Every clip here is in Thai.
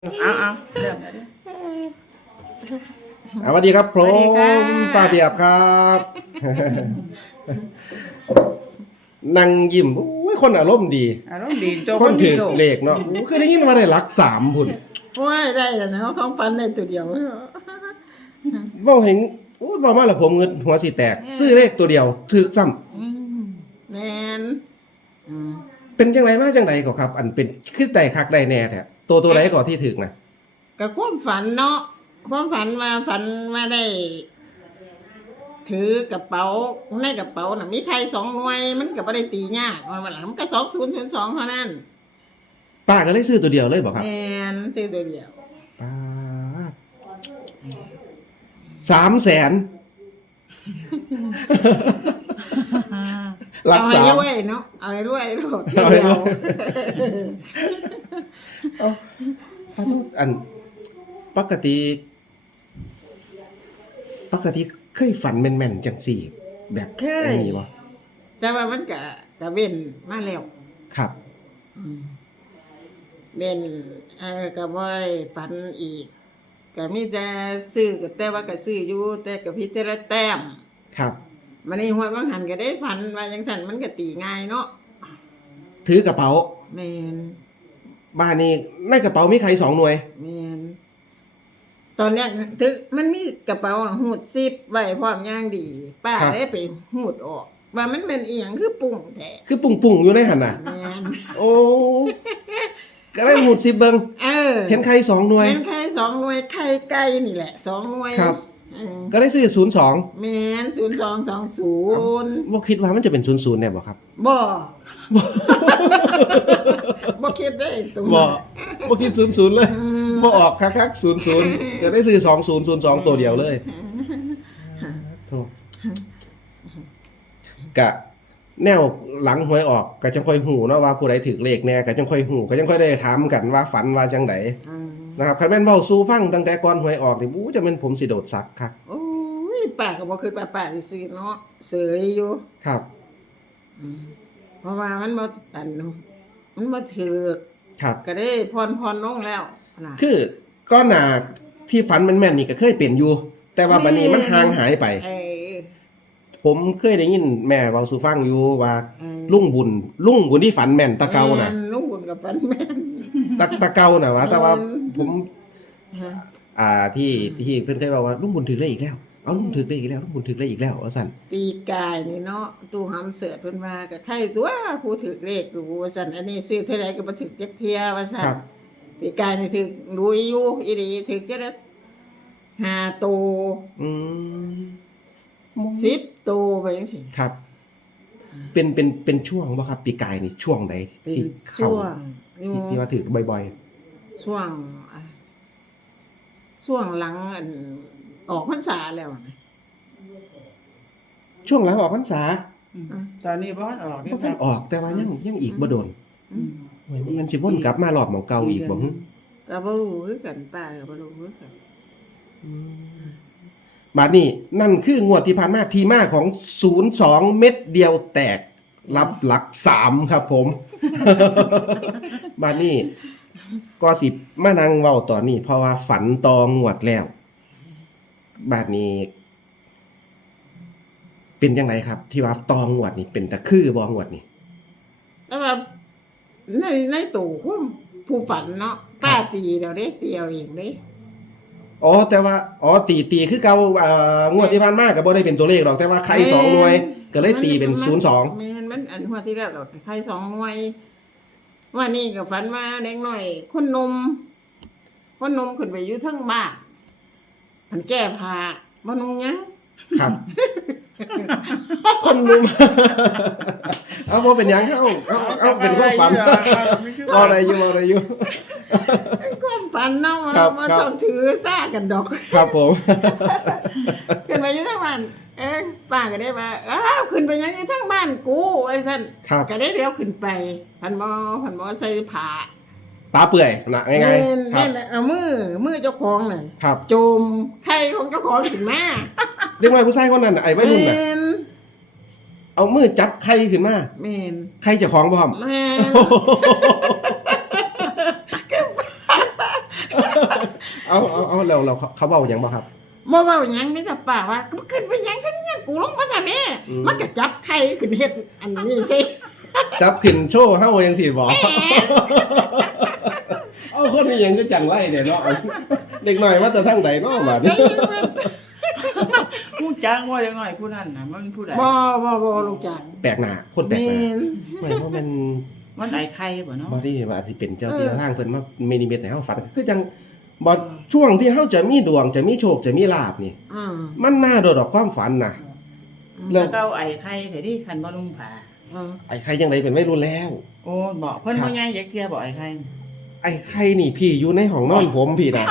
เอาเอาเริ่มแล้วดิอ่าสวัสดีครับผสวัสดีมค่ะป้าเปียบครับ นั่งยิ้มโอ้ยคนอารมณ์ดี อารมณ์ดีตัวคนถือโชเลขเนาะโอ้คือได้ยินว่าได้หลักสามพุ่นว่าได้แล้วนะของฟันได้ตัวเดียวเว่าเห็นโอ้ยบอกมาและผมเงินหัวสีแตก ซื้อเลขตัวเดียวถือซ้อืมแมนอืมำเป็นจังไรมาจังไรก็ครับ อันเป็นคือได้คักได้แน่แท้ ตัวตัวใดก่อนที่ถึกนะกับความฝันเนาะความฝันมาฝันมาได้ ถือกระเป๋าในกระเป๋าน่ะมีใครสองหน่วย มันก็ไม่ได้ตียากมันวันหลังมันก็สองศูนย์ศูนย์สองเท่านั้นป้าก็เลยซื้อตัวเดียวเลยบอกครับแมนตีตัวเดียวป้าดสามแสนหลักเอาให้สามรวยเนาะเอาให้รวยโลดทีเอาให้เดีรยววย เอาขอโทษอัน ปกติ ปกติเคยฝันแม่นๆจังสี่ แบบเคย อันนี้บ่แต่ว่ามันก็ก็เว้นมาแล้วครับเป็นเออก็บ่ได้ฝันอีกก็มีแต่ซื้อก็แต่ว่าก็ซื้ออยู่แต่ก็พิจารณาแต้มครับ มันนี่หัวบางหันก็ได้ฝันว่าจังซั่นมันก็ตีง่ายเนาะถือกระเป๋าแม่น บ้านนี้ในกระเป๋ามีใครสองหน่วย แม่นตอนแรกถึกมันมีกระเป๋าหูดซิปไว้พร้อมอย่างดี ป้าครับ ได้ไปหูดออก ว่ามันเป็นอีหยังคือปุ่งแท้คือปุ่งปุ่งๆอยู่ในหันน่ะ แม่นโอ้ก็ได้หมุดสิบเบิงเออเห็นใครสองหน่วย เห็นใครสองหน่วยไข่ไก่นี่แหละสองหน่วยครับ เออก็ได้ซื้อศูนย์สองแม่นศูนย์สองสองศูนย์บ่คิดว่ามันจะเป็นศูนย์ศูนย์แน่บ่ครับบ่ บ่คิดได้ตรงบ่นั้นบ่คิดศูนย์ศูนย์เลยอืมบ่ออกคักๆศูนย์ศูนย์จะได้ซื้อสองศูนย์ศูนย์สองตัวเดียวเลยโธ่กะ แนวหลังหวยออกก็จังค่อยหูเนาะว่าผู้ใดถือเลขแน่ก็จังค่อยหูก็จังค่อยได้ถามกันว่าฝันว่าจังไดอืมนะครับคันแม่นเว้าสู่ฟังตั้งแต่ก่อนหวยออกนี่อู้จะเป็นผมสิโดดซักคักโอ้ยป้าก็บ่คือป้าป้าสิซื้อเนาะเสยอยู่ครับอืม เพราะว่ามันบ่อันมันบ่ถือครับ ก็ได้พรพรลงแล้วน่ะคือก้อนหนาที่ฝันแม่นๆนี่ก็เคยเป็นอยู่ แต่ว่าบัดนี้มันห่างหายไปเออผมเคยได้ยินแม่เว้าสู่ฟังอยู่ว่าเออลุงบุญ ลุงบุญที่ฝันแม่นตะเกาน่ะแม่ลุงบุญกับปันแม่น ตะตะเกาน่ะว่าแต่ว่าอืม ผม อ่าที่ที่เพิ่นเคยบอกว่าลุงบุญถือเลขอีกแล้ว เอาลุงถือเลขอีกแล้วลุงบุญถือเลขอีกแล้วว่าซั่นปีกายนี่เนาะตู้หำเสือเพิ่นว่าก็ใครตัวผู้ถือเลขดูว่าซั่นอันนี้ซื้อเท่าใดก็บ่ถึกจักเที่ยว่าซั่นครับปีกายนี่ถึกรู้อยู่อีหลีถึกจะได้ห้าโตอืมสิบโตไปจังซี่ครับ เป็นเป็นเป็นช่วงบ่ครับ ปีกายนี่ช่วงใดเป็นที่เข้าช่วงอยู่ที่ที่ว่าถือบ่อยช่วงอะช่วงหลังอัน ออกพรรษาแล้วนะๆช่วงหลังออกพรรษาตอนนี้บอสออกนี่บ่คทัรันบออกแต่ว่ายังยังอีกบ่โดนอืมโอ้ยมันสิวนกลับมารอบหมองเก่าอีกบ่ฮึก็บ่รู้คือกันป้าก็บ่รู้คือกันบาดนี้นั่นคืองวดที่ผ่านมาทีมาของ 02 เม็ดเดียวแตกรับหลัก 3 ครับผม บาดนี้ก็สิมานั่งเว้าตอนนี้เพราะว่าฝันตองงวดแล้ว บาดนี้ เป็นยังไงครับ ที่ว่าตองงวดนี่เป็นตะคือบ่งวดนี่แล้วว่าในในตู่ผู้ผู้ฝันเนาะป้าตีเดี๋ยวได้ตีเอาเองเด้อ๋อ แต่ว่าอ๋อตีตีคือเก่าอ่างวดที่ผ่านมาก็บ่ได้เป็นตัวเลขหรอกแต่ว่าใครสองหน่วย ก็เลยตีเป็นมัศูนย์สองแม่นมันอันหัวที่แล้วเราใครสองหน่วยว่านี่ก็ฝันว่าเด็กหน่อย คนนมคนนมขึ้นไปอยู่เทั้งบ้าน มันแก้ผ้าบ่นุ่งหยังครับ คนหนึงเอาบ่เป็นหยังเอาเอาเอาเป็นความฝันบ่อะไรอยู่บ่อะไรอยู่เป็นความฝันเนาะว่าครับว่าครับ ต้องถือซ่ากันดอกครับผม ขึ้นไปอยู่เทั้งบ้านเอ้ยป้าก็ได้ว่าอ้าวขึ้นไปยังอยู่เทั้งบ้านกูไอ้ซั่นครับ ก็ได้เลี้ยวขึ้นไปพันบ่พันบ่ใส่ผ้า ตาเปื่อยนะง่ายเล่นๆครับเล่นเอามือมือเจ้าของน่ะครับโจมไข่ของเจ้าของขึ้นมาเด็กน้อยผู้ชายคนนั้นน่ะไอ้วัยรุ่นน่ะแม่นเอามือจับไข่ขึ้นมาแม่นไข่เจะของพร้อมแม่นเอเอาเอาเอาเราเราเขาเขาเบาอย่างบ่ครับ บ่เว้าหยังมีแต่ป่าว่ามันขึ้นไปหยังทั้งนั้นกูลงมาซะแม่อืม มันก็จับไข่ขึ้นเฮ็ดอันนี้สิ จับขึ้นโชว์เฮายังสิบ่เอาคนนี้ยังก็จังไรเนี่ยเนาะเด็กหน่อยว่าจะทั้งใดเนาะบาดนี้ผู้จ้างว่ายังไงผู้นั้นน่ะมันผู้ใดบ่บ่บ่รู้จักแปลกหน้าคนแปลกแม่หน้านไม่ว่ามันมันไอ้ไข่บ่เนาะบอดี้ว่าสิเป็นเจ้าที่เออทางเพิ่นมาเมนิเมตให้เฮาฝันคือจังบ่ช่วงที่เฮาจะมีดวงจะมีโชคจะมีลาบนี่อืมมันน่าโดดดอกความฝันน่ะแล้แล้ววก็เอาไอ้ไข่แต่ที่คันบ่ลุงผา อืมไอ้ใครยังไงเป็นไม่รู้แล้ว โอ้บอกเพิ่นบ่ใหญ่ยักเทียบอกไอ้ไข่ไอ้ใครนี่พี่อยู่ในห้องนอนผมพี่นะ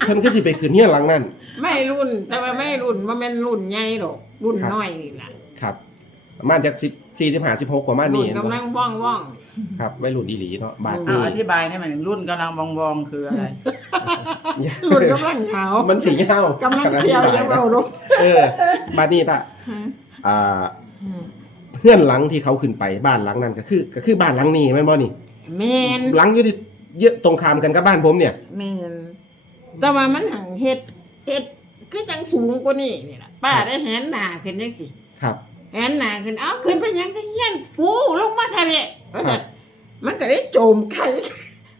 เพิ่นก็สิไปขึ้นเฮียหลังนั่น ไม่รุ่น แต่ว่าไม่รุ่นบ่แม่นรุ่นใหญ่หรอก รุ่นครับ น้อยนี่ล่ะครับประมาณจาก10 45 16ประมาณรุ่นี้นเห็นกำบ่ลังว่องว่อง ครับวัยรุ่นอีหลีเนาะบาดเอานี้อธิบายให้มันรุ่นกำลังบองๆคืออะไร รุ่นกำลังขาวมันสิยาวกำลังเที่ยวยังเอาลูกเออบาดนี้ปะอ่า เพื่อนหลังที่เขาขึ้นไปบ้านหลังนั้นก็คือ ก็คือบ้านหลังนี้แม่นบ่นี่แม่นหลังอยู่ที่เยอะตรงข้ามกันกับบ้านผมเนี่ย แม่นแต่ว่ามันหังเฮ็ดเฮ็ดคือจังสูงกว่านี้นี่ล่ะป้าได้แหนหน้าขึ้นจังซี่ครับ แหนหน้าขึ้นเอ้าขึ้นไปยังก็เฮียนกูลงมาซะเนี่ยครับ มันก็ได้โจมไข่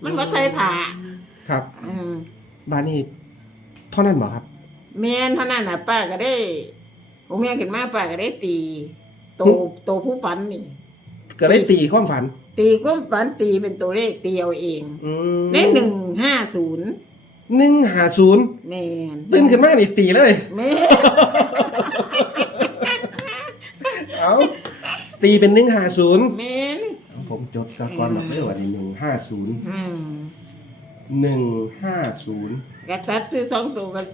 มันบ่ใส่ผ้าครับอืม บ้านนี้เท่านั้นบ่ครับ แม่นเท่านั้นน่ะป้าก็ได้ผมแม่ขึ้นมาป้าก็ได้ตีโตโตผู้ฝันนี่ ก็เลยตีความฝัน ตีก้มฝันตีเป็นตัวเลขตีเอาเองอืมได้หนึ่งห้าศูนย์หนึ่งหาศูนย์แม่นตื่นขึ้นมานี่ตีเลย แม่เอาตีเป็นหนึ่งหาศูนย์แม่นผมจดก่อนแบบไม่ว่าหนึ่งห้าศูนย์อืมหนึ่งห้าศูนย์กระตัดซื้อสองตัวกัน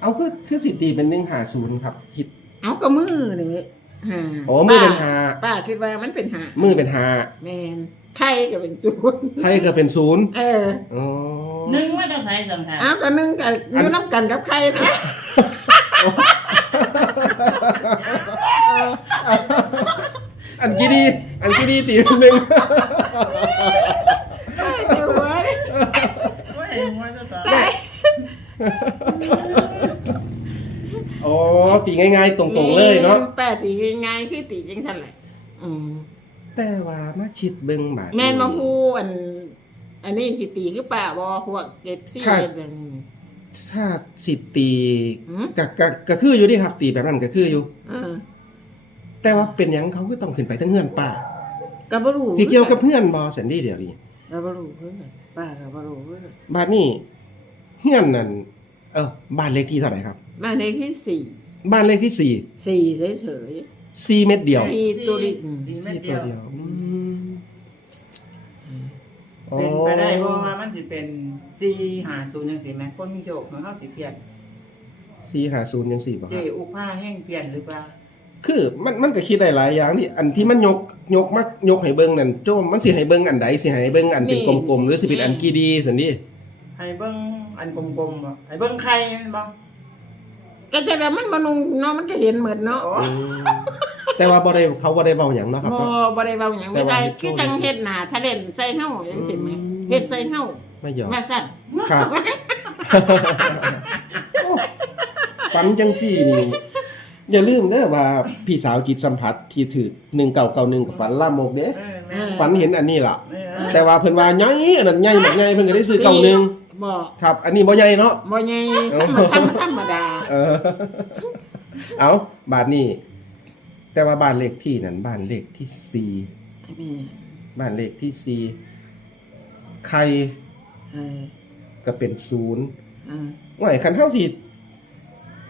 เอาคือคือสิตีเป็นหนึ่งหาศูนย์ครับคิด เอาก็มือนี่หาโอ้มือเป็นหา ป้าคิดว่ามันเป็นหามือเป็นหาแม่นไข่ก็เป็นศูนย์ไทยก็เป็นศูนย์เอออ๋อหนึ่งไม่ต้องใส่สังขารเอาก็นึ่งกันอยู่น้ำกันกับไข่นะอันกี้ดี อันกี้ดีตีเป็นหนึ่ง เดี๋ยวไว้ โอ้ยหัวจะตาย ได้ อ๋อตี ง่าย ๆ ตรงๆเลยเนาะป้าตีง่ายๆคือตีจังซั่นแหละอืมแต่ว่ามาคิดเบิ่งบาดแม่นมาพูดอัน อันนี้สิตีคือป้าบ่พวกเก็บซี่ค่ะเป็น ถ้าสิตีหืม ก็ก็ก็คืออยู่ดิครับ ตีแบบนั้นก็คืออยู่ เออแต่ว่าเป็นหยังเขาก็ต้องขึ้นไปทั้งเงื่อนป่าก็บ่รู้สิเกี่ยวกับเพื่อนบอสันดีเดียวนี้ ก็บ่รู้คือกันป้าก็บ่รู้คือกันบ้านนี้เฮือนนั่นเออบ้านเลขที่เท่าไหร่ครับบ้านเลขที่สี่ บ้านเลขที่สี่สี่เฉยสี่เม็ดเดียวๆสี่ตัวดิสี่เม็ดสี่เดีตัวยวเดียวอืมอ๋อเป็นไปได้เพราะว่ามันสิเป็นสี่หาศูนย์จังซี่แม่คนมีโชคมันเฮาสิเปลี่ยนสี่หาศูนย์ยังสี่ป่ะคเจรับอุผ้าแห้งเปลี่ยนหรือเปล่าคือมันมันก็คิดได้หลายอย่างที่อันที่มันยกยกมักยกให้เบิ่งนั่นโจมมันสิให้เบิ่งอันใดสิให้เบิ่งอันเป็นกลมๆหรือสิเป็นอันกี่ดีสันดีให้เบิ่งอันกลมๆบ่ให้เบิ่งไข่แม่นบ่ ก็จะแล้วมันบ่นุ่งเนาะมันก็เห็นหมดเนาะโอ้อืมแต่ว่าบ่ได้เขาบ่ได้เว้าหยังเนาะครับ บ่เนาะบ่ได้เว้าหยังแต่ไม่ว่าได้เฮ็ดคือจังเฮ็ดหน้าทะเลนใส่เฮาจังซี่แหมอืมเฮ็ดใส่เฮาไม่ยอมมาสั่นครับ โอ้ฝันจังสี่นี่อย่าลืมเด้อว่าพี่สาวจิตสัมผัสที่ถือหนึ่งเก่าเก่าหนึ่งกับฝันล่ามกเด้เออแม่ฝันเห็นอันนี้ล่ะเออแต่ว่าเพิ่นว่าใหญ่อันนั้นใหญ่บักใหญ่เพิ่นก็ได้ซื้อเก่าหนึ่งบ่ครับ อันนี้บ่ใหญ่เนาะ บ่ใหญ่เออธรรมธรรมดา เออ เอาบาทนี้ แต่ว่าบ้านเลขที่นั้นบ้านเลขที่สี่แม่บ้านเลขที่สี่ใครเออก็เป็นศูนย์เออว่าไอ้คันเท่าสิ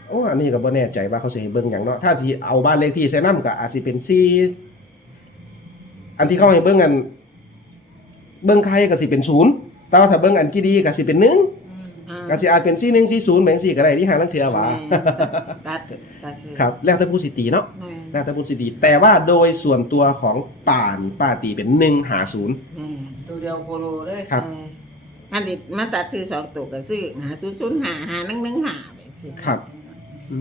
โอ้อันนี้ก็บ่แน่ใจว่าเขาสิให้เบิ่งหยังเนาะถ้าสิเอาบ้านเลขที่ใส่นำก็อาจสิเป็นสี่อันที่เขาให้เบิ่งอัน เบิ่งใครก็สิเป็นศูนย์แต่ว่าถ้าเบิ่งอันที่ดีก็สิเป็นหนึ่งอ่า ก็สิอาจเป็นสี่หนึ่งสี่ศูนย์แบ่งสี่ก็ได้ที่หาลังเทื่อหว่าแม่ตัดตัดอครับ แล้วแต่ผู้สิตีเนาะแม่แล้วแต่ผู้สิตีแต่ว่าโดยส่วนตัวของป่านี่ป้าตีเป็นหนึ่งหาศูนย์แม่ตัวเดียวโคโลเลยครับเอออันนี้มาตัดซื้อสองตัวก็ซื้อหาศูนย์ศูนย์หาหาหนึ่งหนึ่งหาไปสิครับอื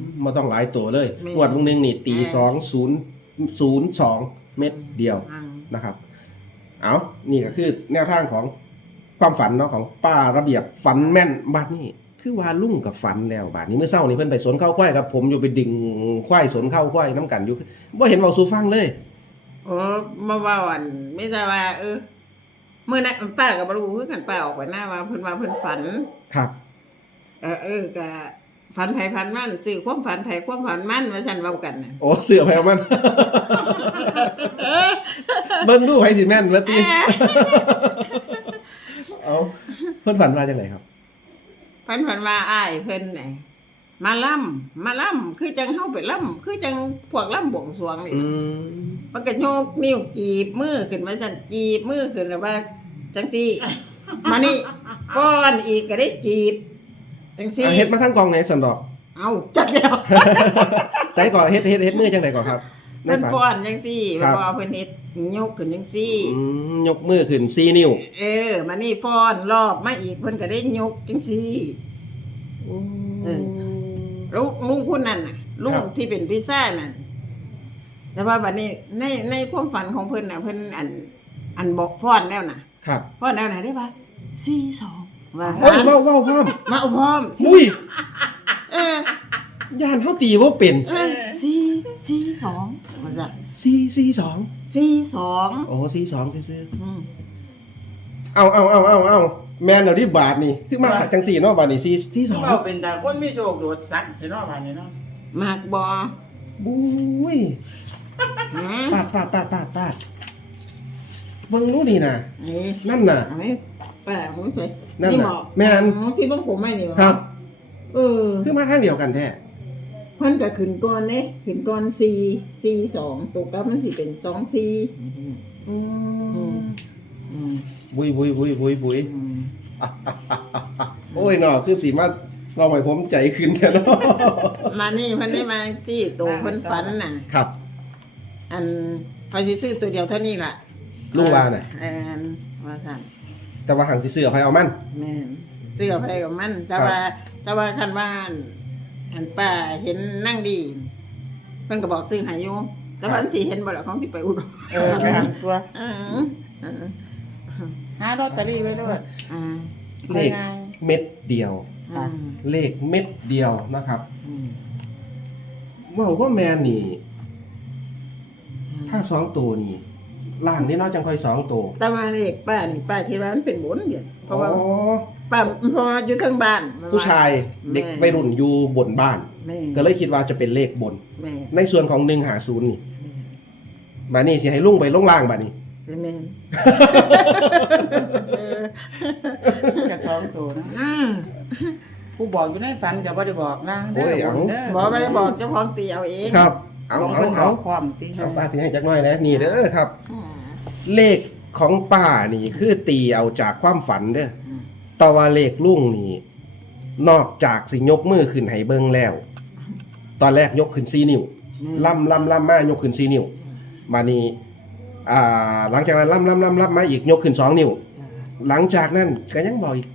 มมาต้องหลายตัวเลยแม่งวดวงหนึงนี่ตีแม่สองศูนย์ศูนย์สองเม็ดเดียวอ่านะครับ เอานี่ก็คือแนวทางของ ความฝันเนาะของป้าระเบียบฝันแม่นบาดนี้คือว่าลุงกับฝันแล้วบาดนี้เมื่อเช้านี้เพิ่นไปสวนข้าวควายกับผมอยู่ไปดิ่งควายสวนข้าวควายน้ำกันอยู่บ่เห็นเว้าสู่ฟังเลยโอ้มาว่าอันไม่ใช่ว่า เออเมื่อนั้นป้าก็บ่รู้คือกันป้าออกไปหน้าว่าเพิ่นว่าเพิ่นฝัน ครับ เออเออก็ฝันไผฝันมันสื่อความฝันไผความฝันมันว่าซั่นเว้ากันน่ะโอ้เสือแพ้มัน เบิ่งดูไผสิแม่นว่าติเอา เพิ่นฝันว่าจังไดครับ เพิ่นฝันว่าอ้ายเพิ่นน่ะมาล่ำมาล่ำคือจังเฮาไปล่ำคือจังพวกล่ำบวงสรวงนี่อืมมันก็โยกนิ้วจีบมือขึ้นมาสั่นจีบมือขึ้นแล้วว่าจังซี่มานี่ก้อนอีกก็ได้จีบจังซี่อะเฮ็ดมาทั้งกองไหนสันดอก เอาจักแล้วใส่ก่อนเฮ็ดเฮ็ดเฮ็ดมือจังไดก่อนครับ ในเพิ่นฝันก้อนจังซี่ครับพอเพิ่นเฮ็ดยกขึ้นจังซี่ อืมยกมือขึ้น4นิ้วเออมานี่ฟ้อนรอบมาอีกเพิ่นก็ได้ยกจังซี่ เออ ลุงลุงผู้นั้นน่ะลุงครับที่เป็นพิซซ่าน่ะ แต่ว่าบัดนี้ในในความฝันของเพิ่นน่ะ เพิ่นอัน อันบอกฟ้อนแล้วน่ะครับฟ้อนแล้วน่ะได้ป่ะสี่สองว่าโอ้ยซะเว้าเว้าพร้อมมาเอาพร้อมอุ้ยเออย่านเฮาตีบ่เป็น เออสี่สี่สอง ว่าซะ442สี่สองโอ้42ซื่ออืมๆเอาเอาเอาเอาเอาแม่นเอาดิบาทนี่คือมาจังสี่เนาะบาทนี่4ที่เรา42เป็นแต่คนมีโชคโดดสัตว์เห็นว่าผ่านนี่เนาะมากบอบุ้ยหืมปาดปาดปาดปาดปาดเบิ่งรู้นี่น่ะนี่นั่นน่ะอันนี้ป้าผมใส่นั่นน่ะ บอกแม่นอ๋อที่บ้านผมไม่นี่หอครับ เออ คือมาทางเดียวกันแท้เพิ่นก็ขึ้นก่อนเด้ขึ้นก่อนสี่สี่สองตกกับมันสิเป็นสองสี่อืมอืมบุยบุยบุยบุยบุยอืมโอ้ยเนาะคือสีมาลองให้ผมใจขึ้นแท้เนาะมานี่เพิ่นได้มาสี่ตัวเพิ่นฝันน่ะ ครับ อันพอสิซื้อตัวเดียวเท่านี้ล่ะลุงว่าน่ะ เออว่าสั่นแต่ว่าหังสิเสือไผเอามัน แม่นซื้อไปกับมัน แต่ครับว่าแต่ว่าคันว่าอัน อันป้าเห็นนั่งดีเพิ่นก็บอกซื้อให้อยู่แต่ว่าอันสิเห็นบ่ล่ะของสิไปอุดรเออไปหันตัวเออเออหาลอตเตอรี่ไว้ด้วยอ่าเลขง่ายเม็ดเดียวอ่าเลขเม็ดเดียวนะครับอืมว่าว่าแมนนี่ ถ้าสองตัวนี่ล่างนี่เนาะจังค่อยสองตัวแต่ว่าเลขป้านี่ป้าคิดว่ามันเป็นบนเดียวเพราะว่า อ๋อ ป้าเพออยู่เทั้งบ้านมันว่ ผู้ชายเด็กแม่วัยรุ่นอยู่บนบ้าน แม่ก็เลยคิดว่าจะเป็นเลขบน แม่ในส่วนของหนึ่งหาศูนย์นี่บานี่สิให้ลุงไปลงล่างบานี่ แม่เออกระสองตัวนะอืมผู้บอกอยู่ในฝันจะบ่ได้บอกนะโอ้ยเอาบอกไม่ได้บอกเจ้าของตีเอาเองครับ เอาเอาเอาเอาเอาความตีเอาป้าถึงให้จักหน่อยนะนี่เด้อครับ อืมเลขของป้านี่คือตีเอาจากความฝันเด้อ อืม แต่ว่าเลขลุงนี่ นอกจากสิยกมือขึ้นให้เบิ่งแล้ว ตอนแรกยกขึ้น4นิ้วล่ำล่ำล่ำมายกขึ้น4นิ้วมานี่อ่า หลังจากนั้นล่ำล่ำล่ำล่ำมาอีกยกขึ้น2นิ้ว หลังจากนั้นก็ยังบอกอีก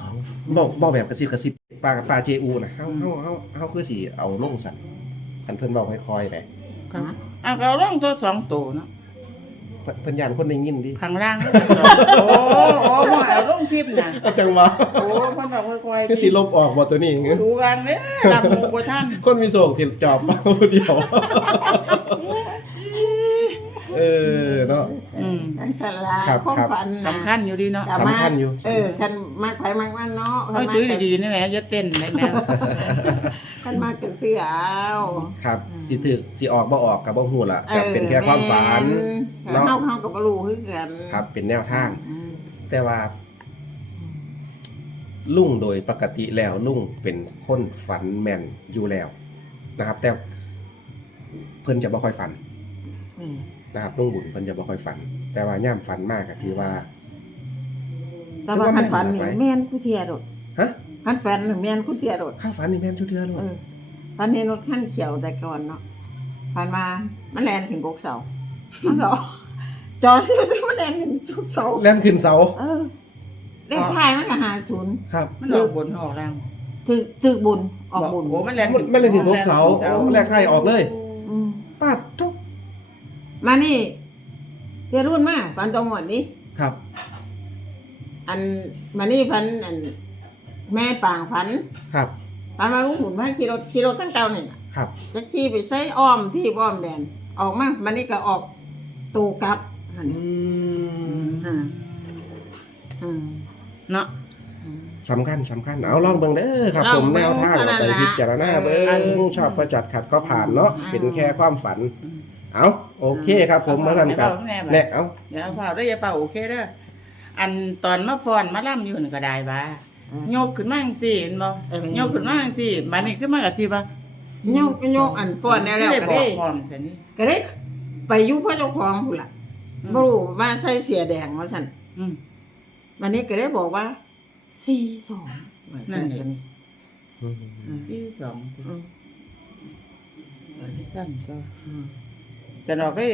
42บอกบอกแบบกระซิบกระซิบปลาปลาเจอูนะเฮาเฮาเฮาเฮาคือสิเอาลงสั่นอันเพิ่นบอกค่อยๆไปอะก็เอาล่องตัวสองตัวเนาะ เพิ่นเพิ่นย่านคนได้ยินดิข้างล่าง โอ้โอ้บ่เอาลงคลิปน่ะจังว่าโอ้มันแบบค่อยๆคือสิลบออกบ่ตัวนี้ ดูกันเด้อรับหมู่บ่ท่านคนมีโศกสิจอบเอาเดียว เออเนาะ อืม อัน สลาครับความครับ ฝันนะสำคัญอยู่ดีเนาะแต่สำคัญอยู่ เออคันมากไปมากมันเนาะเอาชื่อดีๆนี่แหละอย่าเต้นแม่ คันมากกันเสื้อเอาครับสิถึกสิออกบ่ออกกับบ่ฮู้ล่ะก็เป็นแค่ความฝัน เนาะ เนาะเฮาเฮาก็บ่รู้คือกันครับเป็นแนวทาง อืมแต่ว่า ลุงโดยปกติแล้วลุงเป็นคนฝันแม่นอยู่แล้วนะครับ แต่เพิ่นจะบ่ค่อยฝัน อืม นะครับลุงบุญเพิ่นจะบ่ค่อยฝัน แต่ว่าย่ามฝันมากก็คือว่า แต่ว่าคันฝันนี่ไว้แม่นกูเทียโดดฮะ คันฝันนี่แม่นกูเทียโดดข้าฝันนี่แม่นชุดเทือเลเอยอฝันเห็นรถคันเขียวแต่ก่อนเนาะฝันมามันแล่นถึงกกเสามันก็จอดที่ซิมันแล่นถึงกกเสาแล่นขึ้นเสาเออเลขท้ายมันก็หาศูนย์ครับ มันออกบนออกล่างถึกถึกบุญออกบุญโอ้มันแล่นไม่เลยถึงพกเสาแลกไข่ออกเลยอืม ปาดทุก มานี่เรียรุ่นมาฝันจังหวัดนี้ครับอันมานี่พันอันแม่ปางพันครับพันมาลุงหุ่นมาขี่รถขี่รถตั้งเก่านี่น่ะครับจะขี่ไปใช้อ้อมที่อ้อมแดน ออกมามันนี่ก็ออกตูกลับอันอืนี้มอ่าอืมเนาะอืมสำคัญสำคัญเอาลองเบิ่งเด้อครับลองผมเบิ่แนงวทางเท่านั้เอานไปล่ะพิจารณาเบิ่เอองชอบก็จัดขัดก็ผ่านเนาะอืมเป็นแค่ความฝัน เอาโอเคครับผมมาสั่นกับแน่แน่เอาเดี๋ยวเฝ้าได้อย่าเฝ้าโอเคเด้ออันตอนมาฟ้อนมาล่ำอยู่นี่ก็ได้บ่าโยกขึ้นมาจังซี่เห็นบ่เออโยกขึ้นมาจังซี่บัดนี้ขึ้นมาก็สิว่าโยกโยกอันป้อนแล้วแล้วได้ก็บอได้กพร้อมซะนี่ก็ได้ไปอยุพ่อเจ้าของผู้นละอืมบรู้ว่าใส่เสียแดงว่าสั่นอืมวันนี้ก็ได้บอกว่าสี่สองนั่นเองอืมที่สองอืมท่านก็อืม จะดอกก็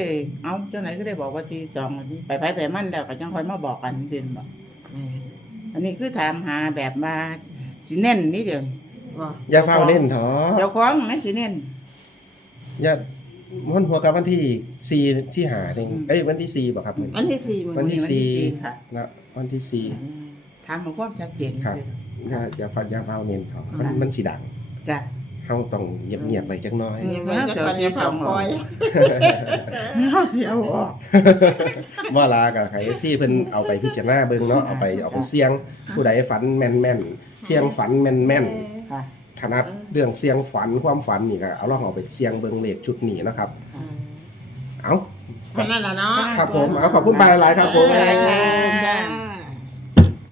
เอาเจ้าไหนก็ได้บอกว่าที่สองอันนี้ไปไปไปมันแล้วก็จังค่อยมาบอกกันสิบอกแม่อันนี้คือถามหาแบบมาสิเน้นนี่เดียวบอกอย่าเฝ้าเล่นเถอะเจ้าของไหมสิเน้นอย่ามันหัวกับวันที่สี่ที่หาเองอืมเอ้ยวันที่สี่บอกครับวันที่สี่มือวันที่วันที่สี่สี่ค่ะนะวันที่สี่ถามมาความชัดเจนครับอย่าอย่าฟังอย่าเฝ้าเน้นเถอะมันมันสีดังจ้ะ เฮาต้องเงียบๆไปจักหน้อยอืมยังไม่จะฟันยังเผาคอย เขาสิเอาออกว่าลากับใครที่เพิ่นเอาไปพิจารณาเบิ่งเนาะเอาไปเอาไปเสี่ยง ผู้ใดฝันแม่นๆเที่ยงฝันแม่นค่ะ ๆถนัดเรื่องเสี่ยงฝันความฝันนี่ก็เอาลองเอาไปเสี่ยงเบิ่งเลขชุดนี้นะครับ เอาคนนั้นน่ะเนาะ ครับผมเอาขอบคุณไปหลายๆครับผมอะไรค่ะจ้า